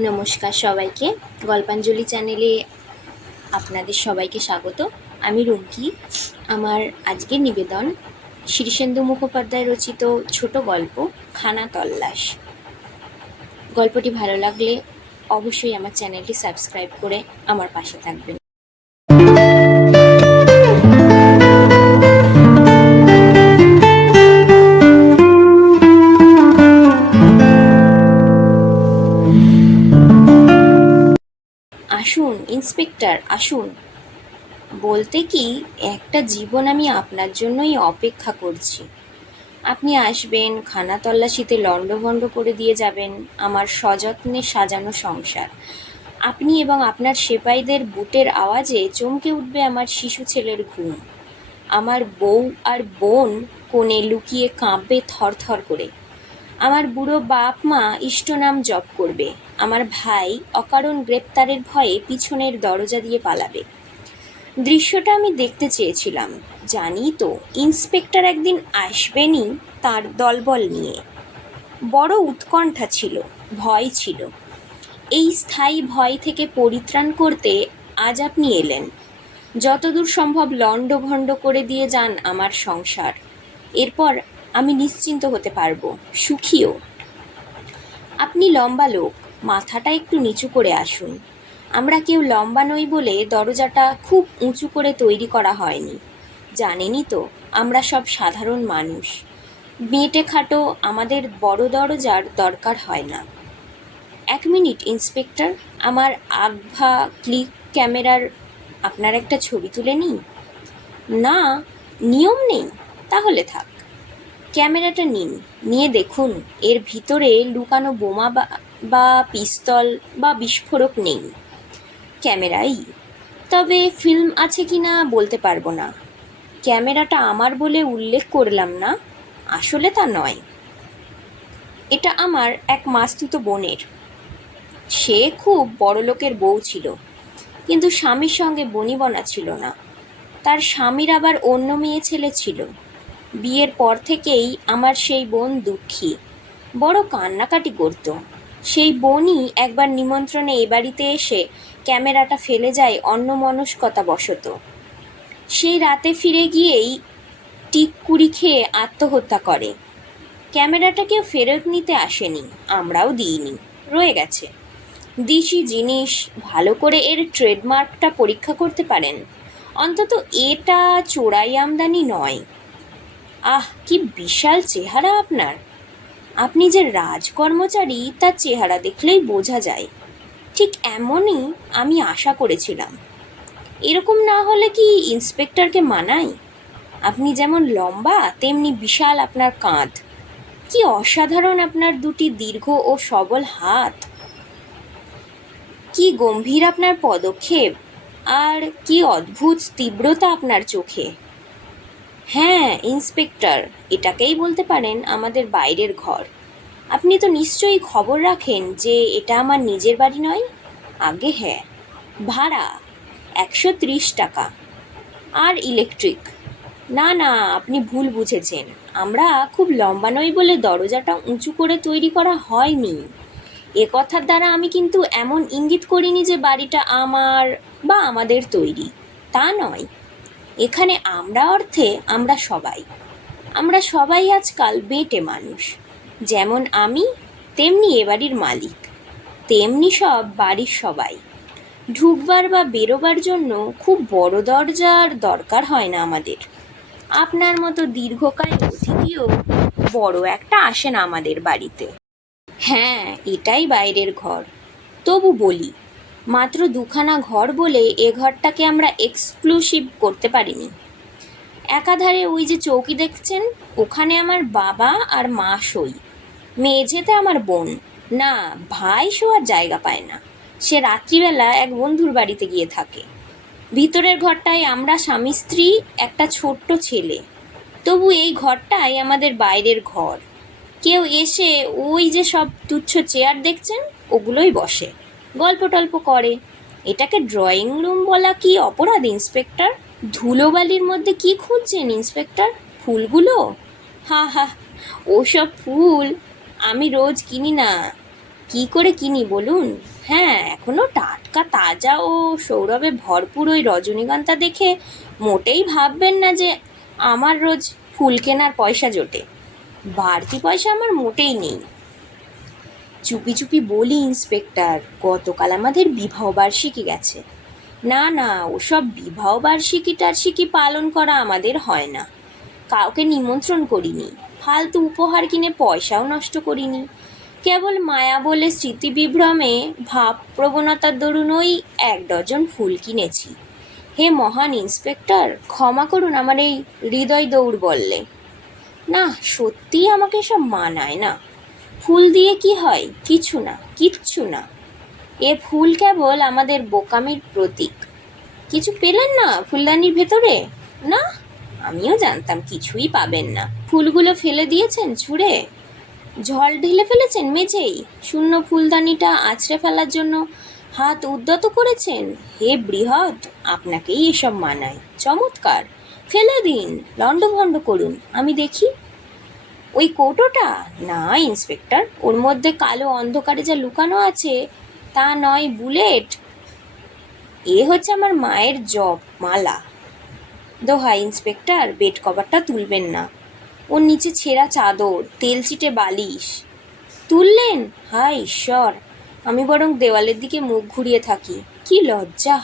নমস্কার সবাইকে। গল্পাঞ্জলি চ্যানেলে আপনাদের সবাইকে স্বাগত। আমি রুমকি। আমার আজকের নিবেদন শীর্ষেন্দু মুখোপাধ্যায় রচিত ছোট গল্প, খানা তল্লাশ। গল্পটি ভালো লাগলে অবশ্যই আমার চ্যানেলটি সাবস্ক্রাইব করে আমার পাশে থাকবেন। আসুন, ইন্সপেক্টর, আসুন। বলতে কি, একটা জীবন আমি আপনার জন্যই অপেক্ষা করছি। আপনি আসবেন, খানা তল্লাশিতে লণ্ডভণ্ড করে দিয়ে যাবেন, আমার সযত্নে সাজানো সংসার। আপনি এবং আপনার সেপাইদের বুটের আওয়াজে চমকে উঠবে আমার শিশু ছেলের ঘুম। আমার বউ আর বোন কোণে লুকিয়ে কাঁপবে থরথর করে। আমার বুড়ো বাপ মা ইষ্টনাম জপ করবে। আমার ভাই অকারণ গ্রেপ্তারের ভয়ে পিছনের দরজা দিয়ে পালাবে। দৃশ্যটা আমি দেখতে চেয়েছিলাম। জানি তো, ইন্সপেক্টর একদিন আসবেনই তার দলবল নিয়ে। বড় উৎকণ্ঠা ছিল, ভয় ছিল। এই স্থায়ী ভয় থেকে পরিত্রাণ করতে আজ আপনি এলেন। যতদূর সম্ভব লণ্ডভণ্ড করে দিয়ে যান আমার সংসার। এরপর আমি নিশ্চিন্ত হতে পারব। সুখীও। আপনি লম্বা লোক, মাথাটা একটু নিচু করে আসুন। আমরা কেউ লম্বা নই বলে দরজাটা খুব উঁচু করে তৈরি করা হয়নি। জানেনই তো, আমরা সব সাধারণ মানুষ। মেটে খাটো আমাদের বড় দরজার দরকার হয় না। এক মিনিট, ইন্সপেক্টর। আমার আগভা ক্লিক ক্যামেরার আপনার একটা ছবি তুলে নিই? না, নিয়ম নেই। তাহলে থাক। ক্যামেরাটা নিন। নিয়ে দেখুন, এর ভিতরে লুকানো বোমা বা পিস্তল বা বিস্ফোরক নেই। ক্যামেরাই। তবে ফিল্ম আছে কি না বলতে পারব না। ক্যামেরাটা আমার বলে উল্লেখ করলাম না, আসলে তা নয়। এটা আমার এক মাস্তুত বোনের। সে খুব বড়লোকের বউ ছিল, কিন্তু স্বামীর সঙ্গে বনিবনা ছিল না। তার স্বামীর আবার অন্য মেয়ে ছেলে ছিল। বিয়ের পর থেকেই আমার সেই বোন দুঃখী। বড় কান্নাকাটি করত। সেই বোনই একবার নিমন্ত্রণে এ বাড়িতে এসে ক্যামেরাটা ফেলে যায় অন্যমনস্কতা বশত। সেই রাতে ফিরে গিয়েই টিককুড়ি খেয়ে আত্মহত্যা করে। ক্যামেরাটা কেউ ফেরত নিতে আসেনি, আমরাও দিইনি, রয়ে গেছে। দিশি জিনিস, ভালো করে এর ট্রেডমার্কটা পরীক্ষা করতে পারেন। অন্তত এটা চোরাই আমদানি নয়। আহ, কি বিশাল চেহারা আপনার। আপনি যে রাজকর্মচারী, তার চেহারা দেখলেই বোঝা যায়। ঠিক এমনই আমি আশা করেছিলাম। এরকম না হলে কি ইন্সপেক্টরকে মানাই? আপনি যেমন লম্বা, তেমনি বিশাল আপনার কাঁধ। কি অসাধারণ আপনার দুটি দীর্ঘ ও সবল হাত। কি গম্ভীর আপনার পদক্ষেপ। আর কি অদ্ভুত তীব্রতা আপনার চোখে। হ্যাঁ ইন্সপেক্টর, এটাকেই বলতে পারেন আমাদের বাইরের ঘর। আপনি তো নিশ্চয়ই খবর রাখেন যে এটা আমার নিজের বাড়ি নয়? আগে হ্যাঁ। ভাড়া একশো ত্রিশ টাকা। আর ইলেকট্রিক? না না, আপনি ভুল বুঝেছেন। আমরা খুব লম্বা নই বলে দরজাটা উঁচু করে তৈরি করা হয়নি। এ কথার দ্বারা আমি কিন্তু এমন ইঙ্গিত করিনি যে বাড়িটা আমার বা আমাদের তৈরি। তা নয়। এখানে আমরা অর্থে আমরা সবাই। আমরা সবাই আজকাল বেটে মানুষ। যেমন আমি, তেমনি এ বাড়ির মালিক। তেমনি সব বাড়ির সবাই। ঢুকবার বা বেরোবার জন্য খুব বড় দরজার দরকার হয় না আমাদের। আপনার মতো দীর্ঘকায় অতিথিও বড় একটা আসে না আমাদের বাড়িতে। হ্যাঁ এটাই বাইরের ঘর। তবু বলি মাত্র দুখানা ঘর বলে এ ঘরটাকে আমরা এক্সক্লুসিভ করতে পারিনি। একাধারে ওই যে চৌকি দেখছেন, ওখানে আমার বাবা আর মা সই। মেঝেতে আমার বোন। না, ভাই শোয়ার জায়গা পায় না। সে রাত্রিবেলা এক বন্ধুর বাড়িতে গিয়ে থাকে। ভিতরের ঘরটায় আমরা স্বামী স্ত্রী, একটা ছোট্ট ছেলে। তবু এই ঘরটাই আমাদের বাইরের ঘর। কেউ এসে ওই যে সব তুচ্ছ চেয়ার দেখছেন, ওগুলোই বসে। গল্প টল্প করে। এটাকে ড্রয়িং রুম বলা কি অপরাধ ইন্সপেক্টর ধুলোবালির মধ্যে কি খুঁজছেন ইন্সপেক্টর ফুলগুলো? হা হা, ওসব ফুল আমি রোজ কিনি না। কি করে কিনি বলুন? হ্যাঁ এখনও টাটকা, তাজা ও সৌরভে ভরপুর ওই রজনীগন্ধা দেখে মোটেই ভাববেন না যে আমার রোজ ফুল কেনার পয়সা জোটে। বাড়তি পয়সা আমার মোটেই নেই। চুপি চুপি বলি, ইন্সপেক্টর, গতকাল আমাদের বিবাহ বার্ষিকী গেছে। না না, ওসব বিবাহ বার্ষিকী টার্ষিকী পালন করা আমাদের হয় না। কাউকে নিমন্ত্রণ করিনি, ফালতু উপহার কিনে পয়সাও নষ্ট করিনি। কেবল মায়া বলে স্মৃতিবিভ্রমে ভাব প্রবণতার দরুন ওই এক ডজন ফুল কিনেছি। হে মহান ইন্সপেক্টর, ক্ষমা করুন আমার এই হৃদয় দৌড় বললে না, সত্যিই আমাকে সব মানায় না। ফুল দিয়ে কি হয়? কিছু না, কিচ্ছু না। এ ফুল কেবল আমাদের বোকামির প্রতীক। কিছু পেলেন না ফুলদানির ভেতরে? না, আমিও জানতাম কিছুই পাবেন না। ফুলগুলো ফেলে দিয়েছেন ছুঁড়ে? ঝড় ঢেলে ফেলেছেন মেঝেই? শূন্য ফুলদানিটা আছড়ে ফেলার জন্য হাত উদ্যত করেছেন? হে বৃহৎ, আপনাকেই এসব মানায়। চমৎকার। ফেলে দিন, লণ্ডভণ্ড করুন। আমি দেখি ওই কৌটোটা? না, ইন্সপেক্টর। ওর মধ্যে কালো অন্ধকারে যা লুকানো আছে, তা নয় বুলেট। এ হচ্ছে আমার মায়ের জব, মালা। দোহা ইন্সপেক্টর, বেড কভারটা তুলবেন না। ওর নিচে ছেঁড়া চাদর, তেল চিটে বালিশ। তুললেন? হায় ঈশ্বর! আমি বরং দেওয়ালের দিকে মুখ ঘুরিয়ে থাকি। কি লজ্জা!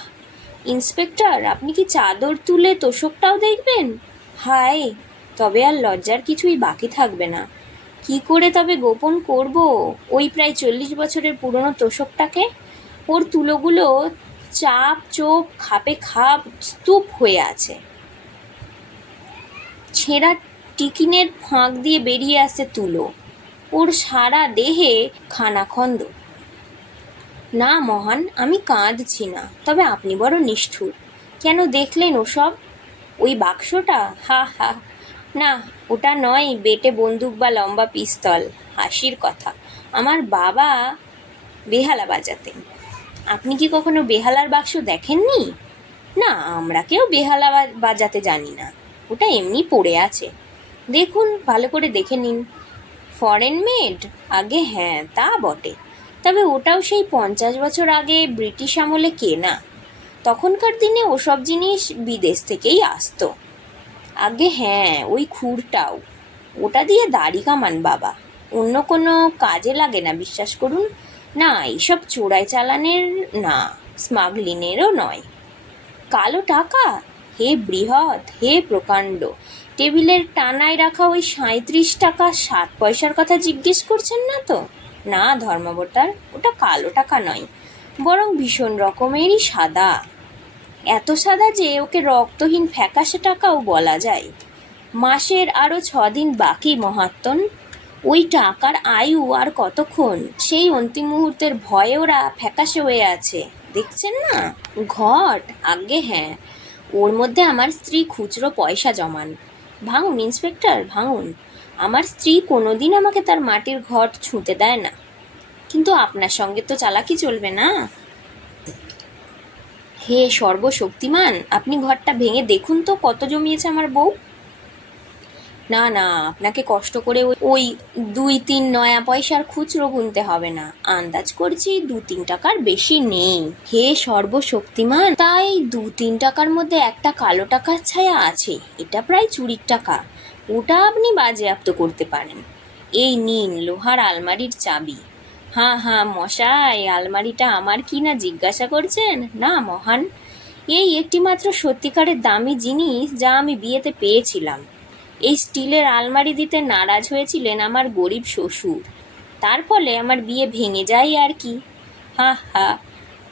ইন্সপেক্টর, আপনি কি চাদর তুলে তোষকটাও দেখবেন? হায়! তবে আর লজ্জার কিছুই বাকি থাকবে না। কি করে তবে গোপন করব ওই প্রায় চল্লিশ বছরের পুরনো তোষকটাকে? ওর তুলোগুলো চাপ, চোপ, খাপে খাপ, স্তূপ হয়ে আছে। ছেঁড়া টিকিনের ফাঁক দিয়ে বেরিয়ে আসে তুলো। ওর সারা দেহে খানাখন্দ। না মহান, আমি কাঁদছি না, তবে আপনি বড় নিষ্ঠুর। কেন দেখলেন ওসব? ওই বাক্সটা? হা হা না, ওটা নয়, বেটে বন্দুক বা লম্বা পিস্তল, হাসির কথা। আমার বাবা বেহালা বাজাতেন। আপনি কি কখনো বেহালার বাক্স দেখেননি? না, আমরা কেউ বেহালা বাজাতে জানি না। ওটা এমনি পড়ে আছে। দেখুন, ভালো করে দেখে নিন। Foreign made? আগে হ্যাঁ তা বটে। তবে ওটাও সেই পঞ্চাশ বছর আগে ব্রিটিশ আমলে কেনা। তখনকার দিনে ওসব জিনিস বিদেশ থেকেই আসতো। আগে হ্যাঁ ওই খুরটাও। ওটা দিয়ে দাড়ি কামান, বাবা। অন্য কোনো কাজে লাগে না, বিশ্বাস করুন। না, এইসব চোরাই চালানের না স্মাগলিংয়েরও নয়। কালো টাকা? হে বৃহৎ, হে প্রকাণ্ড। টেবিলের টানায় রাখা ওই সাঁত্রিশ টাকা, সাত পয়সার কথা জিজ্ঞেস করছেন না তো? না, ধর্মাবতার, ওটা কালো টাকা নয়। বরং ভীষণ রকমেরই সাদা। এত সাদা যে ওকে রক্তহীন ফ্যাকাশে টাকাও বলা যায়। মাসের আরও দিন বাকি মহাত্মন। ওই টাকার আয়ু আর কতক্ষণ? সেই অন্তিম মুহূর্তের ভয়ে ওরা ফ্যাকাশে হয়ে আছে। দেখছেন না? ঘট! আগে হ্যাঁ। ওর মধ্যে আমার স্ত্রী খুচরো পয়সা জমান। ভাঙুন, ইন্সপেক্টর, ভাঙুন। আমার স্ত্রী কোনোদিন আমাকে তার মাটির ঘট ছুঁতে দেয় না। কিন্তু আপনার সঙ্গে তো চালাকি চলবে না? হে সর্বশক্তিমান, আপনি ঘরটা ভেঙে দেখুন তো কত জমিয়েছে আমার বউ। না না, আপনাকে কষ্ট করে ওই- দুই তিন নয়া পয়সার খুচরো গুনতে হবে না। আন্দাজ করছি দু তিন টাকার বেশি নেই। হে সর্বশক্তিমান, তাই দু তিন টাকার মধ্যে একটা কালো টাকার ছায়া আছে। এটা প্রায় চুরির টাকা। ওটা আপনি বাজেয়াপ্ত করতে পারেন। এই নিন লোহার আলমারির চাবি। হ্যাঁ হ্যাঁ মশাই, আলমারিটা আমার কি না জিজ্ঞাসা করছেন? না, মহান। এই একটিমাত্র সত্যিকারের দামি জিনিস যা আমি বিয়েতে পেয়েছিলাম। এই স্টিলের আলমারি দিতে নারাজ হয়েছিলেন আমার গরিব শ্বশুর। তার ফলে আমার বিয়ে ভেঙে যায় আর কি। হা হা।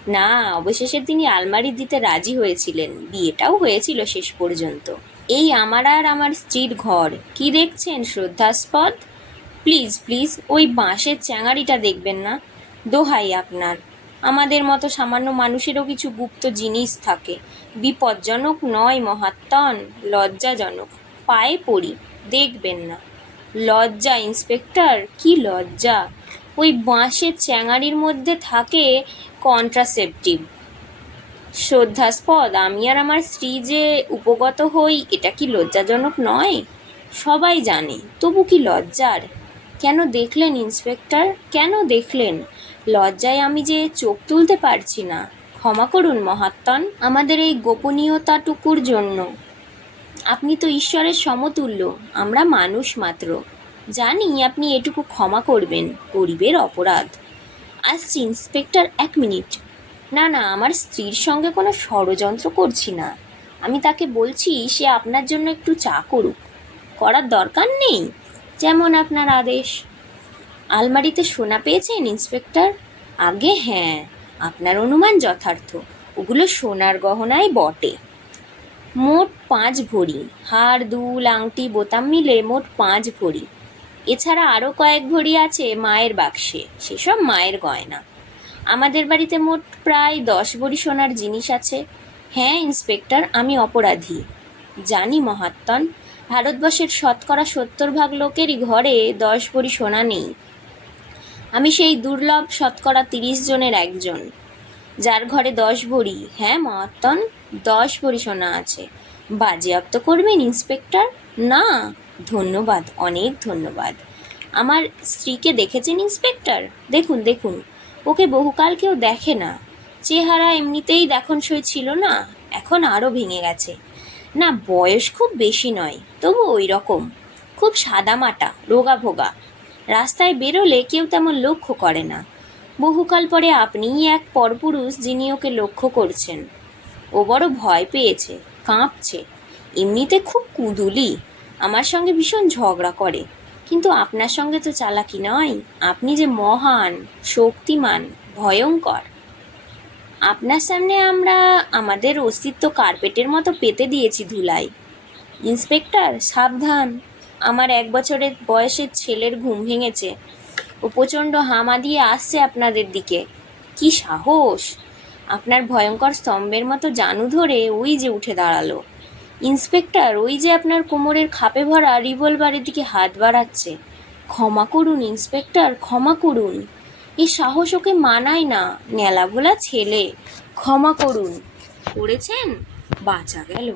না, অবশেষে তিনি আলমারি দিতে রাজি হয়েছিলেন। বিয়েটাও হয়েছিল শেষ পর্যন্ত। এই আমার আর আমার স্ত্রীর ঘর। কি দেখছেন, শ্রদ্ধাস্পদ? প্লিজ প্লিজ, ওই বাঁশের চ্যাঙারিটা দেখবেন না। দোহাই আপনার। আমাদের মতো সামান্য মানুষেরও কিছু গুপ্ত জিনিস থাকে। বিপজ্জনক নয় মহাত্মন লজ্জাজনক। পায়ে পড়ি, দেখবেন না। লজ্জা, ইন্সপেক্টর, কি লজ্জা? ওই বাঁশের চ্যাঙারির মধ্যে থাকে কন্ট্রাসেপটিভ। শ্রদ্ধাস্পদ, আমি আর আমার স্ত্রী যে উপগত হই, এটা কি লজ্জাজনক নয়? সবাই জানে, তবু কি লজ্জার? কেন দেখলেন, ইন্সপেক্টর? কেন দেখলেন? লজ্জায় আমি যে চোখ তুলতে পারছি না। ক্ষমা করুন, মহাত্মন, আমাদের এই গোপনীয়তাটুকুর জন্য। আপনি তো ঈশ্বরের সমতুল্য, আমরা মানুষ মাত্র। জানি আপনি এটুকু ক্ষমা করবেন, গরিবের অপরাধ। আসছি, ইন্সপেক্টর, এক মিনিট। না না, আমার স্ত্রীর সঙ্গে কোনো ষড়যন্ত্র করছি না। আমি তাকে বলছি, সে আপনার জন্য একটু চা করুক। করার দরকার নেই? যেমন আপনার আদেশ। আলমারিতে সোনা পেয়েছেন, ইন্সপেক্টর? আগে হ্যাঁ আপনার অনুমান যথার্থ। ওগুলো সোনার গহনায় বটে। মোট পাঁচ ভরি। হার দুল, আংটি, বোতাম মিলে মোট পাঁচ ভরি। এছাড়া আরও কয়েক ভরি আছে মায়ের বাক্সে। সেসব মায়ের গয়না। আমাদের বাড়িতে মোট প্রায় দশ ভরি সোনার জিনিস আছে। হ্যাঁ ইন্সপেক্টর, আমি অপরাধী। জানি মহাত্মন ভারতবর্ষের শতকরা সত্তর ভাগ লোকেরই ঘরে দশ ভরি সোনা নেই। আমি সেই দুর্লভ শতকরা তিরিশ জনের একজন। যার ঘরে দশ ভরি হ্যাঁ মহাত্মন দশ ভরি সোনা আছে। বাজেয়াপ্ত করবেন, ইন্সপেক্টর? না, ধন্যবাদ, অনেক ধন্যবাদ। আমার স্ত্রীকে দেখেছেন, ইন্সপেক্টর? দেখুন দেখুন, ওকে বহুকাল কেউ দেখে না। চেহারা এমনিতেই দেখনসই ছিল না, এখন আরও ভেঙে গেছে। না, বয়স খুব বেশি নয়, তবু ওই রকম খুব সাদামাটা রোগা ভোগা রাস্তায় বেরোলে কেউ তেমন লক্ষ্য করে না। বহুকাল পরে আপনিই এক পরপুরুষ যিনি ওকে লক্ষ্য করছেন। ও বড় ভয় পেয়েছে, কাঁপছে। এমনিতে খুব কুদুলি, আমার সঙ্গে ভীষণ ঝগড়া করে। কিন্তু আপনার সঙ্গে তো চালাকি নয়, আপনি যে মহান, শক্তিমান, ভয়ঙ্কর। আপনার সামনে আমরা আমাদের অস্তিত্ব কার্পেটের মতো পেতে দিয়েছি ধুলাই। ইন্সপেক্টর, সাবধান। আমার এক বছরের বয়সের ছেলের ঘুম ভেঙেছে ও প্রচণ্ড হামা দিয়ে আসছে আপনাদের দিকে। কি সাহস! আপনার ভয়ঙ্কর স্তম্ভের মতো জানু ধরে ওই যে উঠে দাঁড়াল। ইন্সপেক্টর, ওই যে আপনার কোমরের খাপে ভরা রিভলভারের দিকে হাত বাড়াচ্ছে। ক্ষমা করুন, ইন্সপেক্টর, ক্ষমা করুন। এই সাহস ওকে মানায় না। ন্যালাভোলা ছেলে, ক্ষমা করুন। করেছেন, বাঁচা গেল।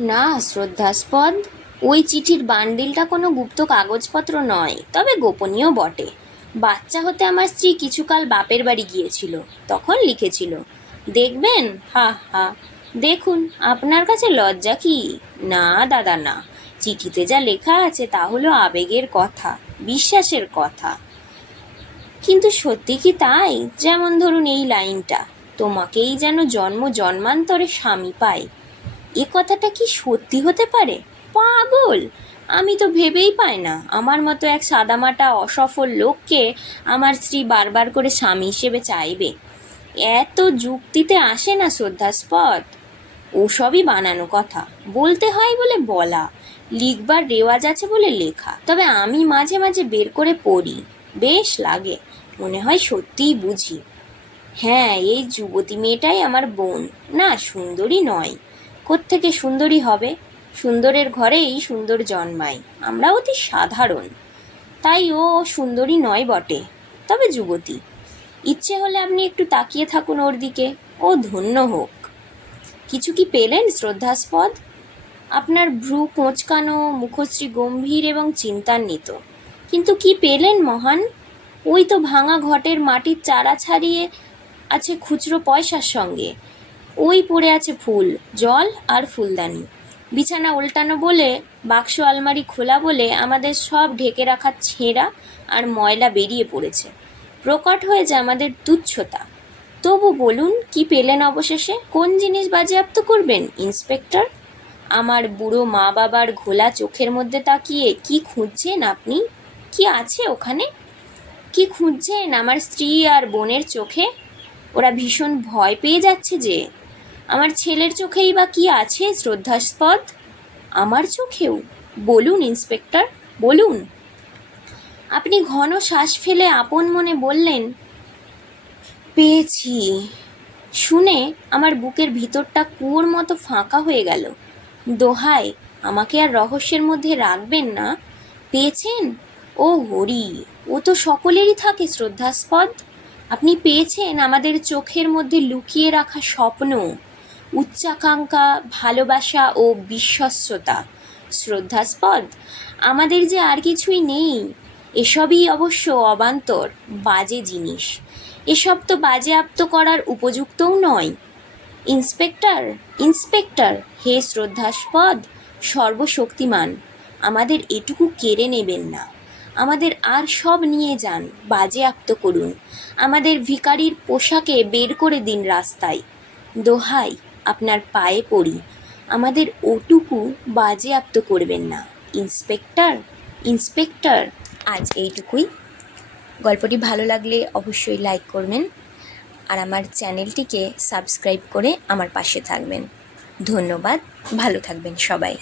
না, শ্রদ্ধাস্পদ, ওই চিঠির বান্ডিলটা কোনো গুপ্ত কাগজপত্র নয়, তবে গোপনীয় বটে। বাচ্চা হতে আমার স্ত্রী কিছুকাল বাপের বাড়ি গিয়েছিল, তখন লিখেছিল, দেখবেন? হা হা, দেখুন, আপনার কাছে লজ্জা কি? না, দাদা, না। চিঠিতে যা লেখা আছে তা হলো আবেগের কথা, বিশ্বাসের কথা। কিন্তু সত্যি কি তাই? যেমন ধরুন এই লাইনটা, তোমাকেই যেন জন্ম জন্মান্তরে স্বামী পাই। এ কথাটা কি সত্যি হতে পারে? পাগল! আমি তো ভেবেই পাই না। আমার মতো এক সাদামাটা অসফল লোককে আমার স্ত্রী বারবার করে স্বামী হিসেবে চাইবে। এত যুক্তিতে আসে না শ্রদ্ধাস্পদ। ওসবই বানানো কথা। বলতে হয় বলে বলা। লিখবার রেওয়াজ আছে বলে লেখা। তবে আমি মাঝে মাঝে বের করে পড়ি। বেশ লাগে। মনে হয় সত্যিই বুঝি। হ্যাঁ এই যুবতী মেয়েটাই আমার বোন। না, সুন্দরী নয়। কোত্থেকে সুন্দরী হবে? সুন্দরের ঘরেই সুন্দর জন্মায়। আমরা অতি সাধারণ। তাই ও সুন্দরী নয় বটে। তবে যুবতী, ইচ্ছে হলে আপনি একটু তাকিয়ে থাকুন ওর দিকে। ও ধন্য হোক। কিছু কি পেলেন শ্রদ্ধাস্পদ? আপনার ভ্রু কোঁচকানো, মুখশ্রী গম্ভীর এবং চিন্তান্বিত। কিন্তু কি পেলেন মহান? ওই তো ভাঙা ঘটের মাটির চারা ছাড়িয়ে আছে খুচরো পয়সার সঙ্গে। ওই পড়ে আছে ফুল, জল আর ফুলদানি। বিছানা উল্টানো বলে, বাক্স আলমারি খোলা বলে আমাদের সব ঢেকে রাখা ছেঁড়া আর ময়লা বেরিয়ে পড়েছে। প্রকট হয়েছে আমাদের তুচ্ছতা। তবু বলুন, কি পেলেন অবশেষে? কোন জিনিস বাজেয়াপ্ত করবেন, ইন্সপেক্টর? আমার বুড়ো মা বাবার ঘোলা চোখের মধ্যে তাকিয়ে, কি খুঁজছেন আপনি? কি আছে ওখানে? কি খুঁজছেন আমার স্ত্রী আর বোনের চোখে? ওরা ভীষণ ভয় পেয়ে যাচ্ছে যে, আমার ছেলের চোখেই বা কি আছে শ্রদ্ধাস্পদ? আমার চোখেও? বলুন, ইন্সপেক্টর, বলুন। আপনি ঘন শ্বাস ফেলে আপন মনে বললেন, পেয়েছি। শুনে আমার বুকের ভিতরটা কুয়োর মতো ফাঁকা হয়ে গেল। দোহাই আমাকে আর রহস্যের মধ্যে রাখবেন না। পেয়েছেন? ও হরি, ও তো সকলেরই থাকে শ্রদ্ধাস্পদ। আপনি পেয়েছেন আমাদের চোখের মধ্যে লুকিয়ে রাখা স্বপ্ন, উচ্চাকাঙ্ক্ষা, ভালোবাসা ও বিশ্বস্ততা। শ্রদ্ধাস্পদ, আমাদের যে আর কিছুই নেই, এসবই অবশ্য অবান্তর, বাজে জিনিস। এসব তো বাজেয়াপ্ত করার উপযুক্তও নয়। ইন্সপেক্টর ইন্সপেক্টর, হে শ্রদ্ধাস্পদ, সর্বশক্তিমান, আমাদের এটুকু কেড়ে নেবেন না। আমাদের আর সব নিয়ে যান, বাজেয়াপ্ত করুন। আমাদের ভিকারির পোশাকে বের করে দিন রাস্তায়। দোহাই, আপনার পায়ে পড়ি। আমাদের ওটুকু বাজেয়াপ্ত করবেন না। ইন্সপেক্টর ইন্সপেক্টর, আজ এইটুকুই। গল্পটি ভালো লাগলে অবশ্যই লাইক করবেন আর আমার চ্যানেলটিকে সাবস্ক্রাইব করে আমার পাশে থাকবেন। ধন্যবাদ, ভালো থাকবেন সবাই।